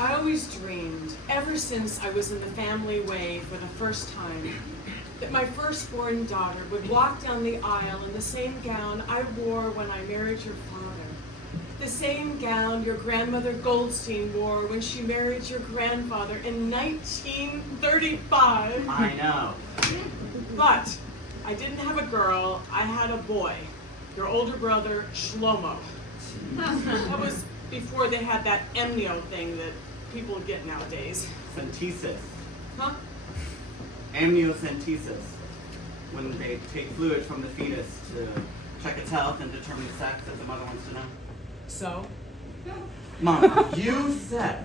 I always dreamed, ever since I was in the family way for the first time, that my firstborn daughter would walk down the aisle in the same gown I wore when I married your father. The same gown your grandmother Goldstein wore when she married your grandfather in 1935. I know. But I didn't have a girl, I had a boy. Your older brother, Shlomo. That was before they had that amnio thing that people get nowadays. Centesis. Huh? Amniocentesis. When they take fluid from the fetus to check its health and determine the sex that the mother wants to know. So? Mom, you said,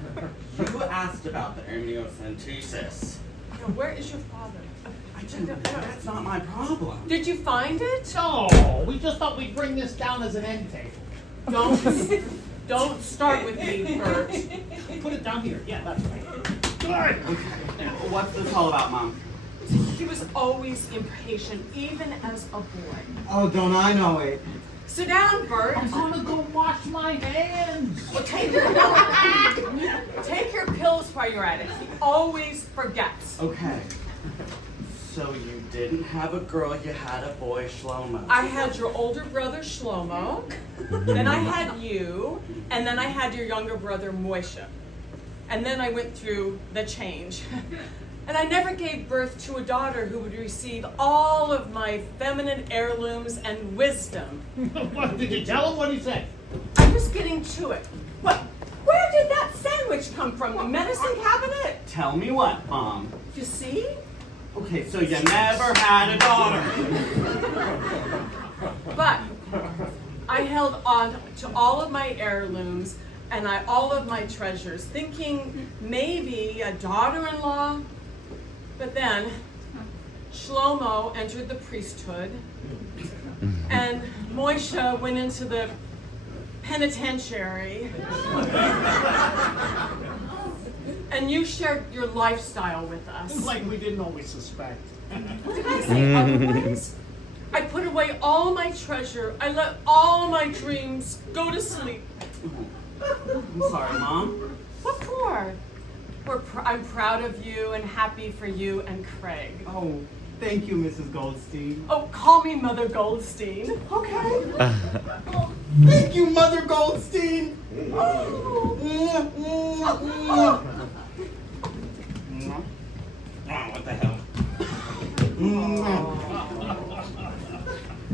you asked about the amniocentesis. Now, where is your father? I didn't, that's not my problem. Did you find it? No, we just thought we'd bring this down as an end table. Don't start with me, Bert. Put it down here. Yeah, that's right. Okay, what's this all about, Mom? He was always impatient, even as a boy. Oh, don't I know it? Sit down, Bert. I'm gonna go wash my hands. Well, take your pills while you're at it. He always forgets. Okay. So you didn't have a girl, you had a boy, Shlomo. I had your older brother, Shlomo. Then I had you. And then I had your younger brother, Moishe. And then I went through the change. And I never gave birth to a daughter who would receive all of my feminine heirlooms and wisdom. What, did you tell him what he said? I was getting to it. What? Where did that sandwich come from? The medicine cabinet? Tell me what, Mom? You see? Okay, so you never had a daughter. But I held on to all of my heirlooms and all of my treasures, thinking maybe a daughter-in-law. But then Shlomo entered the priesthood, and Moishe went into the penitentiary, and you shared your lifestyle with us. Like we didn't always suspect. What did I say otherwise? I put away all my treasure. I let all my dreams go to sleep. I'm sorry, Mom. What for? I'm proud of you and happy for you and Craig. Oh, thank you, Mrs. Goldstein. Oh, call me Mother Goldstein. Okay. Oh, thank you, Mother Goldstein. Oh, what the hell?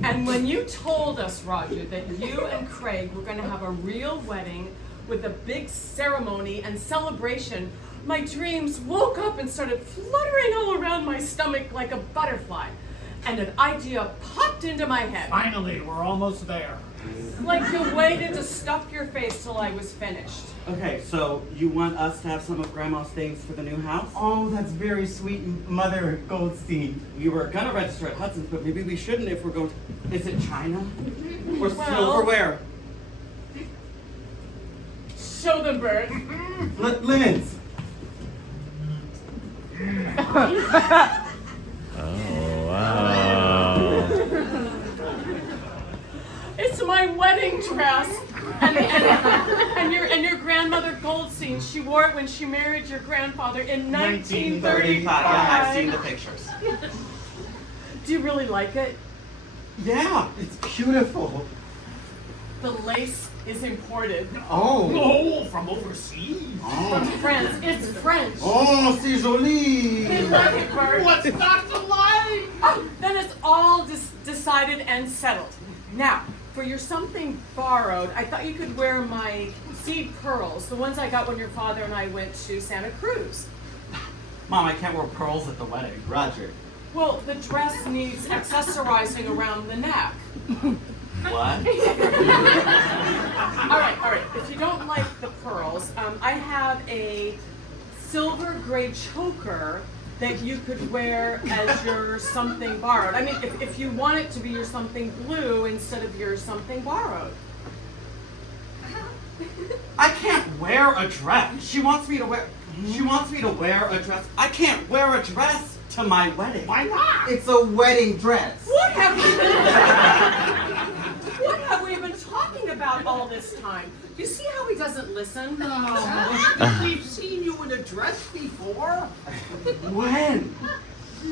And when you told us, Roger, that you and Craig were going to have a real wedding with a big ceremony and celebration, my dreams woke up and started fluttering all around my stomach like a butterfly. And an idea popped into my head. Finally, we're almost there. Like you waited to stuff your face till I was finished. Okay, so you want us to have some of Grandma's things for the new house? Oh, that's very sweet, Mother Goldstein. We were gonna register at Hudson's, but maybe we shouldn't if we're going to... Is it China? Or Well- silverware? Show them, Bert. Linens. Oh, wow. It's my wedding dress. And your grandmother Goldstein, she wore it when she married your grandfather in 1935. Yeah, I've seen the pictures. Do you really like it? Yeah, it's beautiful. The lace is imported Oh. Oh, from overseas. from France. It's French. Oh, c'est joli. They like it, Bert. What's not to like? Oh, then it's all decided and settled. Now, for your something borrowed, I thought you could wear my seed pearls, the ones I got when your father and I went to Santa Cruz. Mom, I can't wear pearls at the wedding. Roger. Well, the dress needs accessorizing around the neck. What? All right. If you don't like the pearls, I have a silver gray choker that you could wear as your something borrowed. I mean, if you want it to be your something blue instead of your something borrowed. I can't wear a dress. She wants me to wear a dress. I can't wear a dress to my wedding. Why not? It's a wedding dress. What have we been talking about all this time? You see how he doesn't listen? We've seen you in a dress before.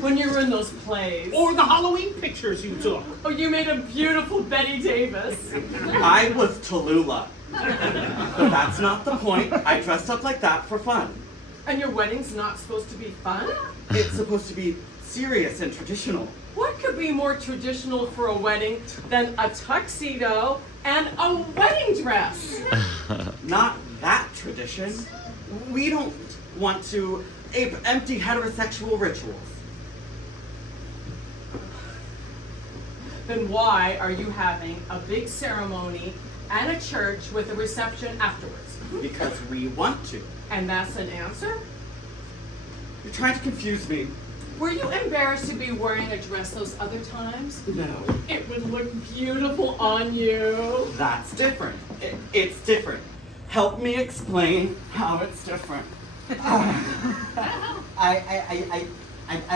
When you were in those plays. Or the Halloween pictures you took. Oh, you made a beautiful Betty Davis. I was Tallulah. But that's not the point. I dressed up like that for fun. And your wedding's not supposed to be fun? It's supposed to be serious and traditional. What could be more traditional for a wedding than a tuxedo and a wedding dress? Not that tradition. We don't want to ape empty heterosexual rituals. Then why are you having a big ceremony and a church with a reception afterwards? Because we want to. And that's an answer? You're trying to confuse me. Were you embarrassed to be wearing a dress those other times? No. It would look beautiful on you. That's different. It's different. Help me explain how it's different. I'd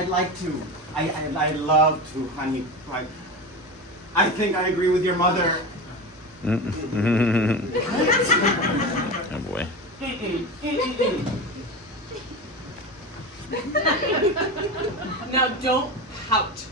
like to. I love to, honey. I think I agree with your mother. Oh boy. Now don't pout.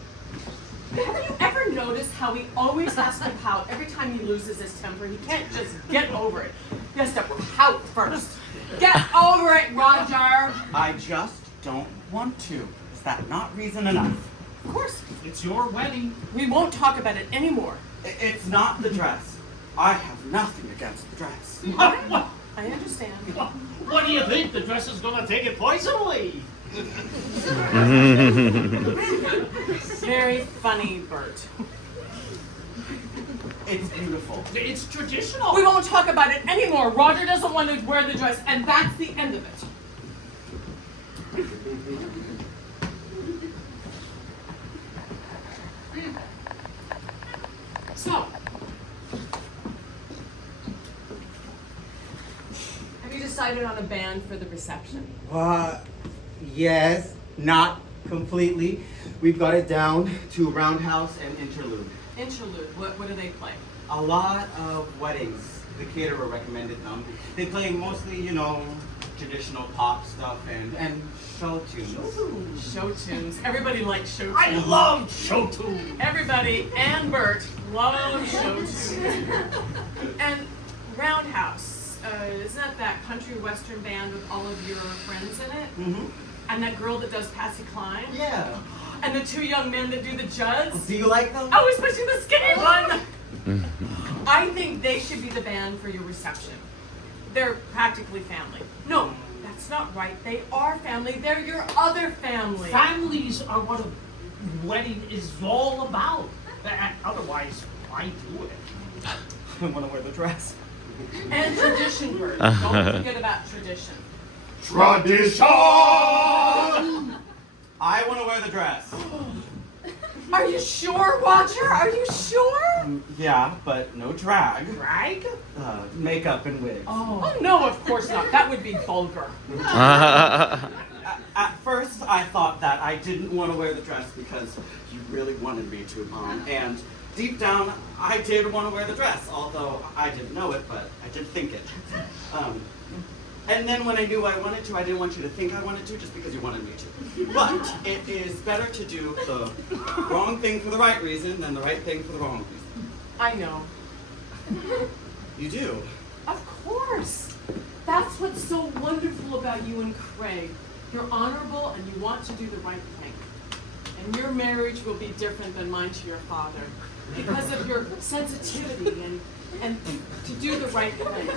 Have you ever noticed how he always has to pout every time he loses his temper? He can't just get over it. He has to pout first. Get over it, Roger! I just don't want to. Is that not reason enough? Of course, It's your wedding. we won't talk about it anymore. It's not the dress. I have nothing against the dress. What I understand. do you think? The dress is gonna take it poisonally. Very funny, Bert. It's beautiful. It's traditional. We won't talk about it anymore. Roger doesn't want to wear the dress, and that's the end of it. So, have you decided on a band for the reception? Yes, not completely. We've got it down to roundhouse and interlude. Interlude, what do they play? A lot of weddings. The caterer recommended them. They play mostly, traditional pop stuff and show tunes. Show tunes. Everybody likes show tunes. I love show tunes. Everybody and Bert love show tunes. And Roundhouse, isn't that country western band with all of your friends in it? Mm-hmm. And that girl that does Patsy Cline? Yeah. And the two young men that do the Judds? Do you like them? Oh, especially the skinny one! I think they should be the band for your reception. They're practically family. No, that's not right. They are family. They're your other family. Families are what a wedding is all about. Otherwise, why do it? I want to wear the dress. And tradition, Bert. Don't forget about tradition. Tradition! I want to wear the dress. Are you sure, Roger? Are you sure? Yeah, but no drag. Drag? Makeup and wigs. Oh, no, of course not. That would be vulgar. At first, I thought that I didn't want to wear the dress because you really wanted me to, Mom. And deep down, I did want to wear the dress, although I didn't know it, but I did think it. And then when I knew I wanted to, I didn't want you to think I wanted to just because you wanted me to. But it is better to do the wrong thing for the right reason than the right thing for the wrong reason. I know. You do. Of course. That's what's so wonderful about you and Craig. You're honorable and you want to do the right thing. And your marriage will be different than mine to your father because of your sensitivity and to do the right thing.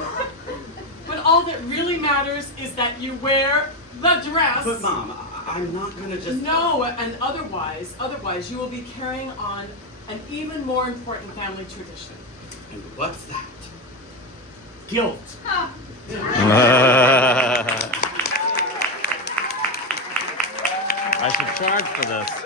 But all that really matters is that you wear the dress. But Mom, I'm not gonna just... No, and otherwise you will be carrying on an even more important family tradition. And what's that? Guilt. I should charge for this.